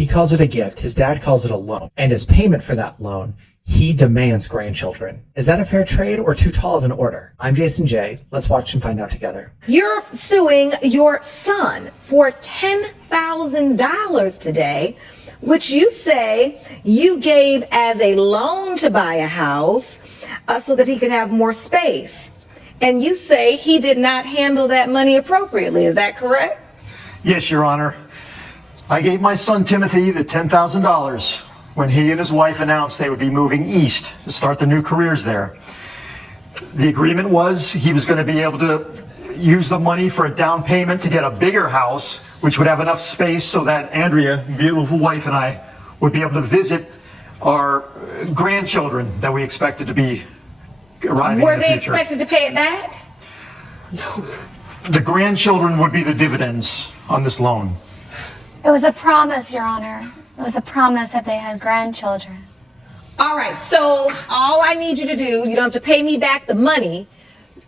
He calls it a gift. His dad calls it a loan. And as payment for that loan, he demands grandchildren. Is that a fair trade or too tall of an order? I'm Jason J. Let's watch and find out together. You're suing your son for $10,000 today, which you say you gave as a loan to buy a house so that he could have more space. And you say he did not handle that money appropriately. Is that correct? Yes, Your Honor. I gave my son Timothy the $10,000 when he and his wife announced they would be moving east to start their new careers there. The agreement was he was going to be able to use the money for a down payment to get a bigger house, which would have enough space so that Andrea, beautiful wife, and I would be able to visit our grandchildren that we expected to be arriving Were in the they future. expected to pay it back? The grandchildren would be the dividends on this loan. It was a promise, Your Honor. It was a promise if they had grandchildren. All right, so all I need you to do, you don't have to pay me back the money.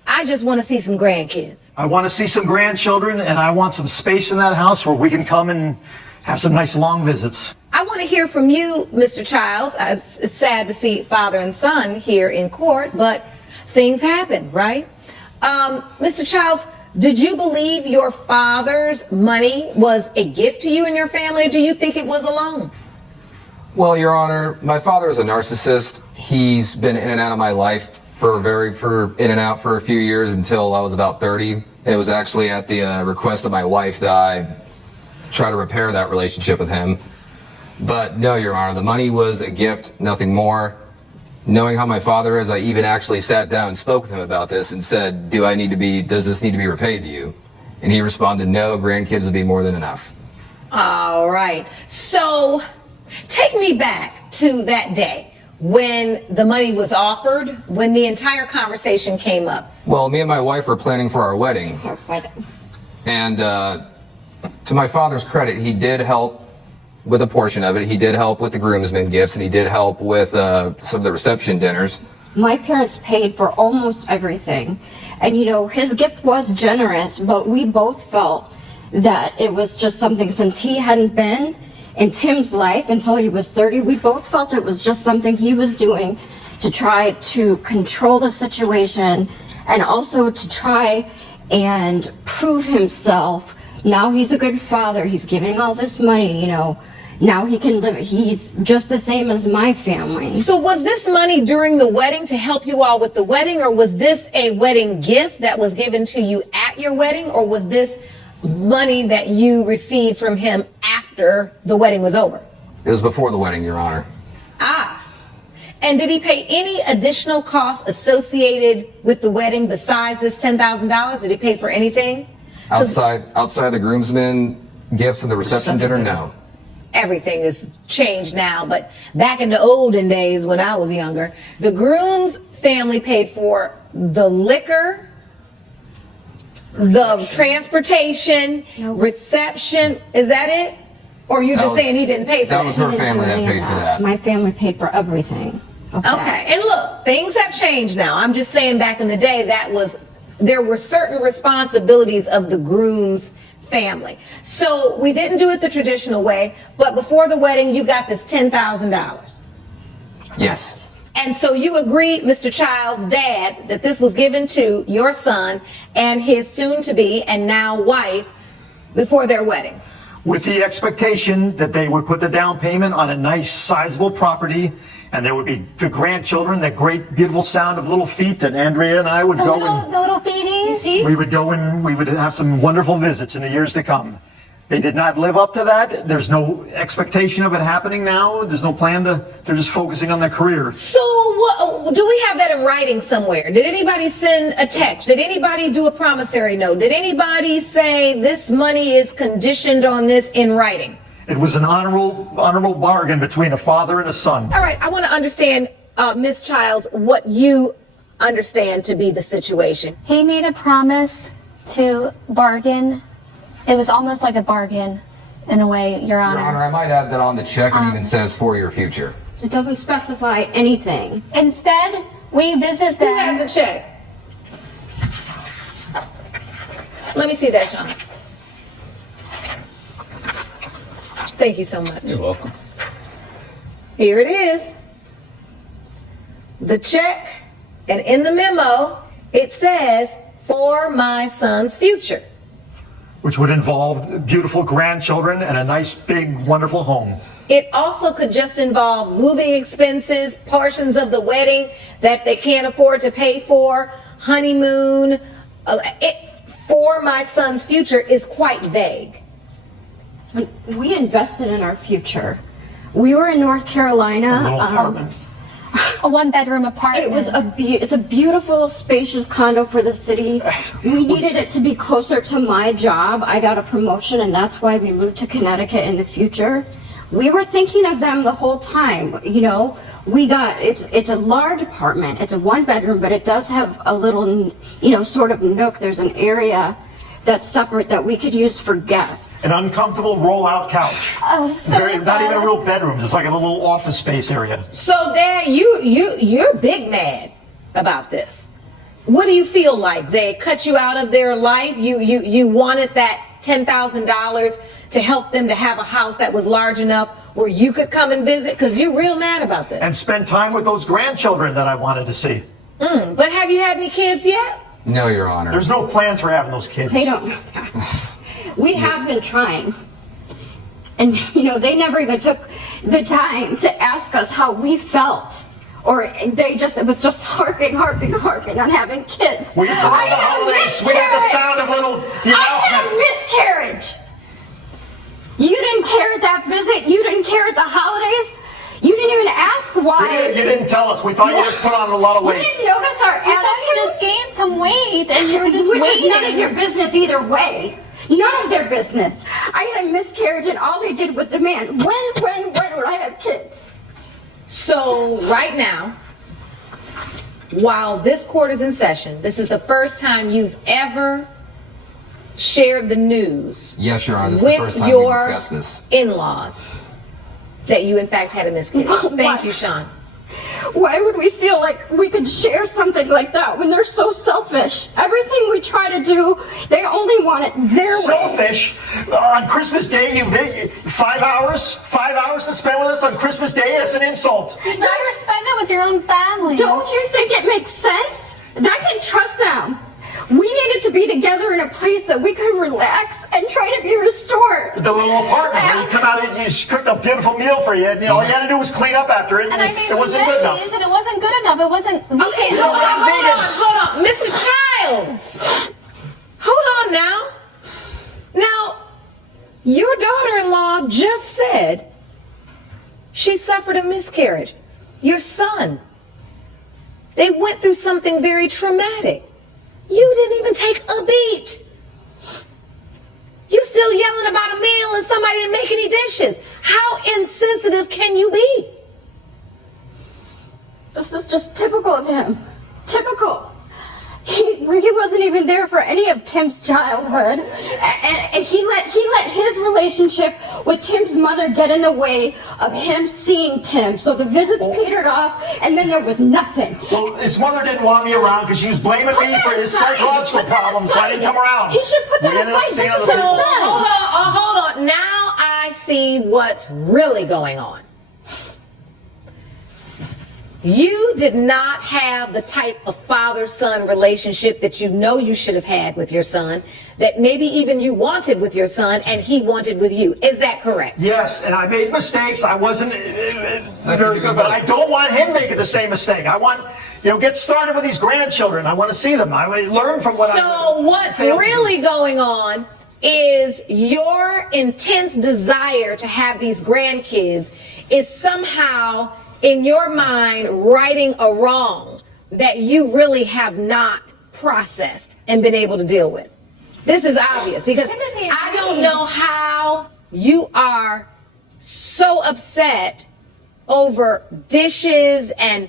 I just want to see some grandkids. I want to see some grandchildren, and I want some space in that house where we can come and have some nice long visits. I want to hear from you, Mr. Childs. It's sad to see father and son here in court, but things happen, right? Mr. Childs, did you believe your father's money was a gift to you and your family, or do you think it was a loan? Well, Your Honor, my father is a narcissist. He's been in and out of my life for in and out for a few years until I was about 30. It was actually at the request of my wife that I try to repair that relationship with him. But no, Your Honor, the money was a gift, nothing more. Knowing how my father is, I even actually sat down and spoke with him about this and said, does this need to be repaid to you? And he responded, no, grandkids would be more than enough. All right. So take me back to that day when the money was offered, when the entire conversation came up. Well, me and my wife were planning for our wedding. And to my father's credit, he did help with a portion of it. He did help with the groomsmen gifts, and he did help with some of the reception dinners. My parents paid for almost everything. And you know, his gift was generous, but we both felt that it was just something, since he hadn't been in Tim's life until he was 30, we both felt it was just something he was doing to try to control the situation and also to try and prove himself. Now he's a good father, he's giving all this money, you know, now he can live, he's just the same as my family. So was this money during the wedding to help you all with the wedding, or was this a wedding gift that was given to you at your wedding, or was this money that you received from him after the wedding was over? It was before the wedding, Your Honor. Ah. And did he pay any additional costs associated with the wedding besides this $10,000? Did he pay for anything? Outside the groomsmen gifts and the reception dinner, no. Everything is changed now, but back in the olden days when I was younger, the groom's family paid for the liquor, the transportation, reception. Is that it? Or are you just saying he didn't pay for that? That was her family that paid for that. My family paid for everything. Okay, and look, things have changed now. I'm just saying back in the day there were certain responsibilities of the groom's family. So we didn't do it the traditional way, but before the wedding, you got this $10,000. Yes. And so you agree, Mr. Child's dad, that this was given to your son and his soon-to-be and now wife before their wedding. With the expectation that they would put the down payment on a nice, sizable property, and there would be the grandchildren, that great, beautiful sound of little feet that Andrea and I would The go little feeties. we would go and we would have some wonderful visits in the years to come. They did not live up to that. There's no expectation of it happening now. There's no plan they're just focusing on their career. So do we have that in writing somewhere? Did anybody send a text? Did anybody do a promissory note? Did anybody say this money is conditioned on this in writing? It was an honorable bargain between a father and a son. All right, I want to understand, Ms. Childs, what you understand to be the situation. He made a promise to bargain. It was almost like a bargain in a way, Your Honor. Your Honor, I might add that on the check it even says for your future. It doesn't specify anything. Instead, we visit Who them. has the check? Let me see that, Sean. Thank you so much. You're welcome. Here it is. The check, and in the memo, it says, for my son's future. Which would involve beautiful grandchildren and a nice, big, wonderful home. It also could just involve moving expenses, portions of the wedding that they can't afford to pay for, honeymoon. For my son's future is quite vague. We invested in our future. We were in North Carolina. A little apartment. A one-bedroom apartment. It was it's a beautiful, spacious condo for the city. We needed it to be closer to my job. I got a promotion, and that's why we moved to Connecticut in the future. We were thinking of them the whole time. You know, it's a large apartment. It's a one-bedroom, but it does have a little, sort of nook. There's an area that's separate that we could use for guests. An uncomfortable roll-out couch. Not even a real bedroom, just like a little office space area. So, Dad, you're big mad about this. What do you feel like? They cut you out of their life? You wanted that $10,000 to help them to have a house that was large enough where you could come and visit? Because you're real mad about this. And spend time with those grandchildren that I wanted to see. But have you had any kids yet? No, Your Honor. There's no plans for having those kids. They don't. We have been trying. And, they never even took the time to ask us how we felt. Or it was just harping on having kids. We had the holidays, we had the sound of the announcement. I had a miscarriage. You didn't care at that visit. You didn't care at the holidays. You didn't even ask why. You didn't tell us. We thought you just put on a lot of weight. You didn't notice our I thought you attitudes. just gained some weight and you were just Which waiting. is none of your business either way. None of their business. I had a miscarriage and all they did was demand, when would I have kids? So right now, while this court is in session, this is the first time you've ever shared the news. Yes, Your Honor. This is the first with time we your discussed this. in-laws that you in fact had a miscarriage. Thank Why? you, Sean. Why would we feel like we could share something like that when they're so selfish? Everything we try to do, they only want it their way. Selfish. On Christmas Day, 5 hours? 5 hours to spend with us on Christmas Day? That's an insult. You'd rather spend it with your own family. Don't you think it makes sense? That can trust them. We needed to be together in a place that we could relax and try to be restored. The little apartment where you come out and she cooked a beautiful meal for you, and all you had to do was clean up after it, And I made it some wasn't good enough. veggies and it wasn't good enough. It wasn't vegan. Okay, know, I'm vegan. hold on, Mr. Childs. Hold on now. Now, your daughter-in-law just said she suffered a miscarriage. Your son. They went through something very traumatic. You didn't even take a beat. You still yelling about a meal and somebody didn't make any dishes. How insensitive can you be? This is just typical of him. Typical. He wasn't even there for any of Tim's childhood, and he let his relationship with Tim's mother get in the way of him seeing Tim. So the visits petered off, and then there was nothing. Well, his mother didn't want me around because she was blaming me for his psychological problems, so I didn't come around. He should put them We ended up aside. seeing This is other his people. son. Hold on. Now I see what's really going on. You did not have the type of father-son relationship that you know you should have had with your son, that maybe even you wanted with your son and he wanted with you. Is that correct? Yes, and I made mistakes. I wasn't very good, but I don't want him making the same mistake. I want, get started with these grandchildren. I want to see them. I want to learn from what So what's really going on is your intense desire to have these grandkids is somehow in your mind righting a wrong that you really have not processed and been able to deal with. This is obvious because I don't know how you are so upset over dishes and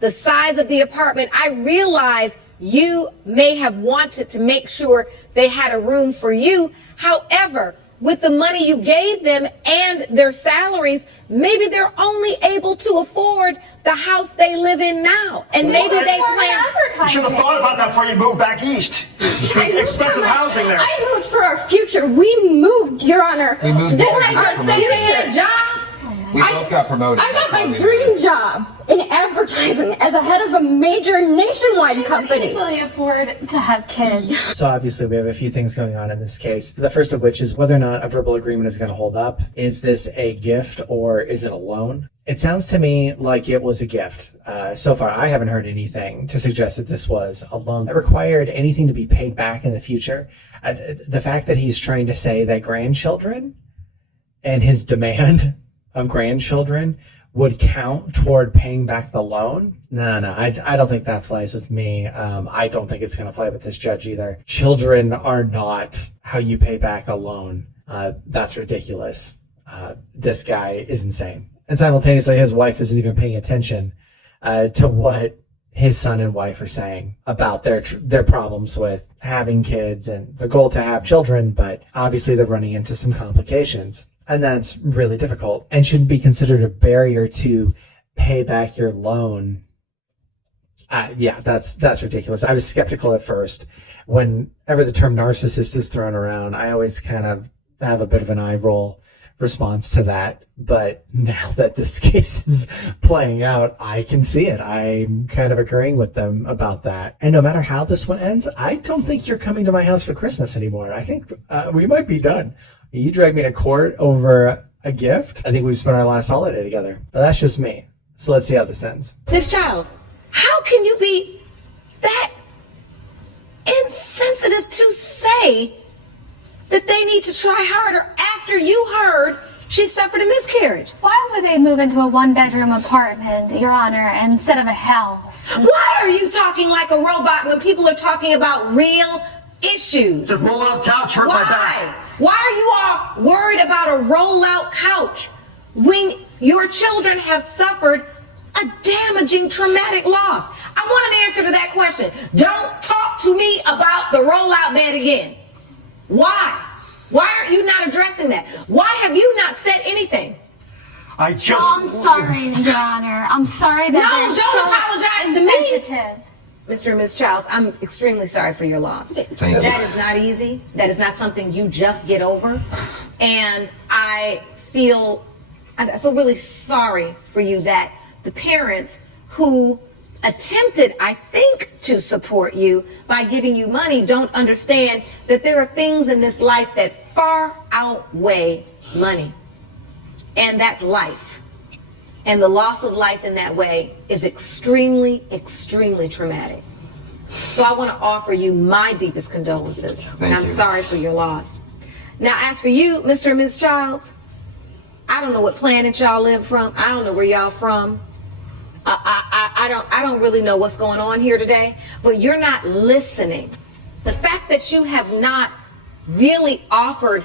the size of the apartment. I realize you may have wanted to make sure they had a room for you. However, with the money you gave them and their salaries, maybe they're only able to afford the house they live in now. And maybe they plan. You should have thought about that before you moved back east. Expensive housing there. I moved for our future. We moved, Your Honor. We moved Didn't before they we got just say promoted. they had jobs? We both got promoted. I That's got why my we dream moved. job in advertising as a head of a major nationwide She could company. easily afford to have kids. So obviously we have a few things going on in this case. The first of which is whether or not a verbal agreement is going to hold up. Is this a gift or is it a loan? It sounds to me like it was a gift. So far, I haven't heard anything to suggest that this was a loan that required anything to be paid back in the future. The fact that he's trying to say that grandchildren and his demand of grandchildren would count toward paying back the loan. No, I don't think that flies with me. I don't think it's going to fly with this judge either. Children are not how you pay back a loan. That's ridiculous. This guy is insane. And simultaneously, his wife isn't even paying attention to what his son and wife are saying about their problems with having kids and the goal to have children, but obviously they're running into some complications. And that's really difficult and should be considered a barrier to pay back your loan. Yeah, that's ridiculous. I was skeptical at first. Whenever the term narcissist is thrown around, I always kind of have a bit of an eye roll response to that. But now that this case is playing out, I can see it. I'm kind of agreeing with them about that. And no matter how this one ends, I don't think you're coming to my house for Christmas anymore. I think we might be done. You dragged me to court over a gift. I think we spent our last holiday together. But that's just me. So let's see how this ends. Miss Childs, how can you be that insensitive to say that they need to try harder after you heard she suffered a miscarriage? Why would they move into a one-bedroom apartment, Your Honor, instead of a house? Why are you talking like a robot when people are talking about real issues? It's a roll-out couch hurt my back. Why? Why are you all worried about a roll-out couch when your children have suffered a damaging traumatic loss? I want an answer to that question. Don't talk to me about the roll-out bed again. Why? Why are you not addressing that? Why have you not said anything? I just... Oh, I'm sorry, Your Honor. I'm sorry that No, they're don't so apologize to me. insensitive. Mr. and Ms. Childs, I'm extremely sorry for your loss. Thank you. That is not easy. That is not something you just get over. And I feel really sorry for you that the parents who attempted, I think, to support you by giving you money don't understand that there are things in this life that far outweigh money. And that's life. And the loss of life in that way is extremely, extremely traumatic. So I want to offer you my deepest condolences. Thank and I'm you. sorry for your loss. Now, as for you, Mr. and Ms. Childs, I don't know what planet y'all live from. I don't know where y'all from. I don't really know what's going on here today, but you're not listening. The fact that you have not really offered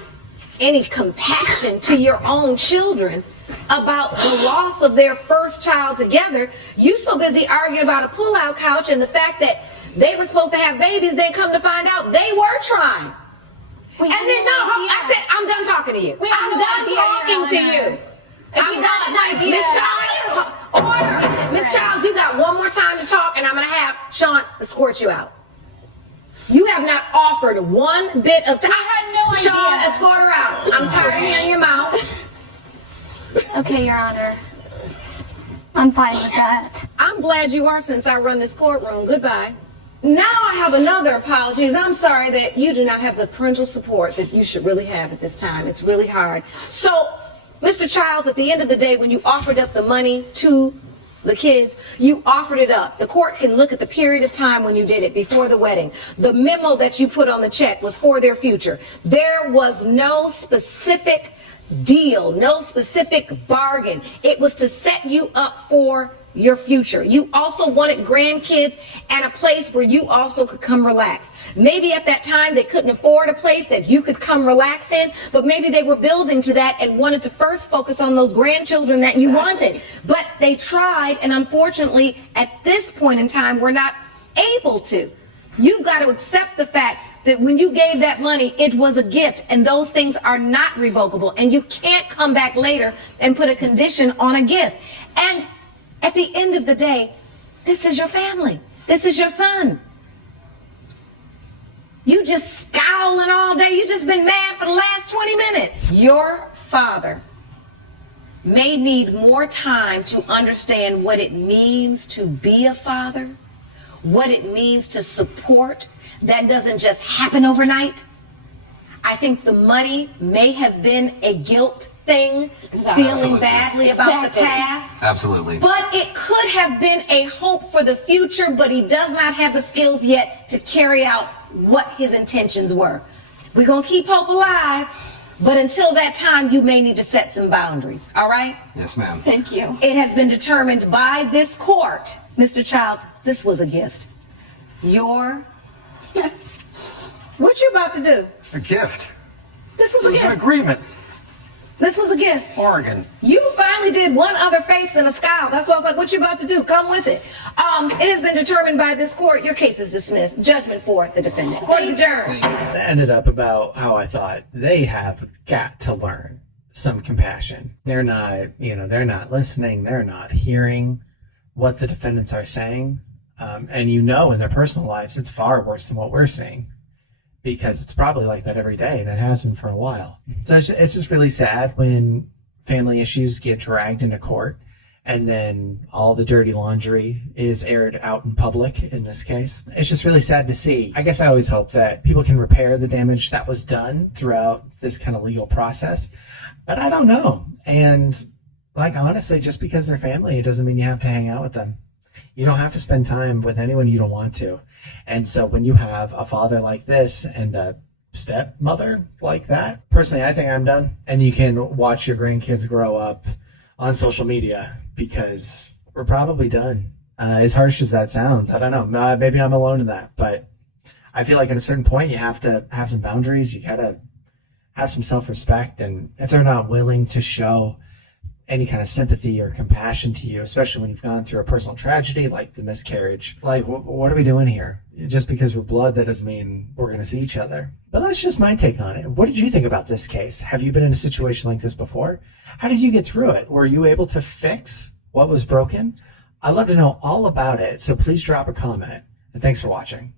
any compassion to your own children about the loss of their first child together, you so busy arguing about a pull-out couch and the fact that they were supposed to have babies, then come to find out they were trying. And then I said, I'm done talking to you. I'm done talking to you. I'm done. Miss Childs, order. Miss Childs, you got one more time to talk, and I'm going to have Sean escort you out. You have not offered one bit of time. I had no idea. Sean, escort her out. I'm tired of hearing your mouth. Okay, Your Honor. I'm fine with that. I'm glad you are, since I run this courtroom. Goodbye. Now I have another apology. I'm sorry that you do not have the parental support that you should really have at this time. It's really hard. So, Mr. Childs, at the end of the day, when you offered up the money to the kids, you offered it up. The court can look at the period of time when you did it, before the wedding. The memo that you put on the check was for their future. There was no specific deal, no specific bargain. It was to set you up for your future. You also wanted grandkids and a place where you also could come relax. Maybe at that time they couldn't afford a place that you could come relax in, but maybe they were building to that and wanted to first focus on those grandchildren that you wanted. But they tried, and unfortunately at this point in time we're not able to. You've got to accept the fact that when you gave that money, it was a gift, and those things are not revocable, and you can't come back later and put a condition on a gift. And at the end of the day, this is your family. This is your son. You just scowling all day. You just been mad for the last 20 minutes. Your father may need more time to understand what it means to be a father, what it means to support. That doesn't just happen overnight. I think the money may have been a guilt thing, feeling Absolutely. badly about the past. Absolutely. But it could have been a hope for the future, but he does not have the skills yet to carry out what his intentions were. We're going to keep hope alive, but until that time, you may need to set some boundaries, all right? Yes, ma'am. Thank you. It has been determined by this court, Mr. Childs, this was a gift. What you about to do? A gift. This was It a was an gift. agreement. This was a gift. Bargain. You finally did one other face and a scowl. That's why I was like, what you about to do? Come with it. It has been determined by this court. Your case is dismissed. Judgment for the defendant. Court is adjourned. That ended up about how I thought. They have got to learn some compassion. They're not, they're not listening. They're not hearing what the defendants are saying. And in their personal lives, it's far worse than what we're seeing, because it's probably like that every day, and it has been for a while. So it's just really sad when family issues get dragged into court, and then all the dirty laundry is aired out in public in this case. It's just really sad to see. I guess I always hope that people can repair the damage that was done throughout this kind of legal process, but I don't know. And honestly, just because they're family, it doesn't mean you have to hang out with them. You don't have to spend time with anyone you don't want to. And so when you have a father like this and a stepmother like that, personally, I think I'm done. And you can watch your grandkids grow up on social media, because we're probably done. As harsh as that sounds, I don't know. Maybe I'm alone in that. But I feel like at a certain point, you have to have some boundaries. You got to have some self-respect. And if they're not willing to show any kind of sympathy or compassion to you, especially when you've gone through a personal tragedy like the miscarriage, what are we doing here? Just because we're blood, that doesn't mean we're going to see each other. But that's just my take on it. What did you think about this case? Have you been in a situation like this before? How did you get through it? Were you able to fix what was broken? I'd love to know all about it. So please drop a comment, and thanks for watching.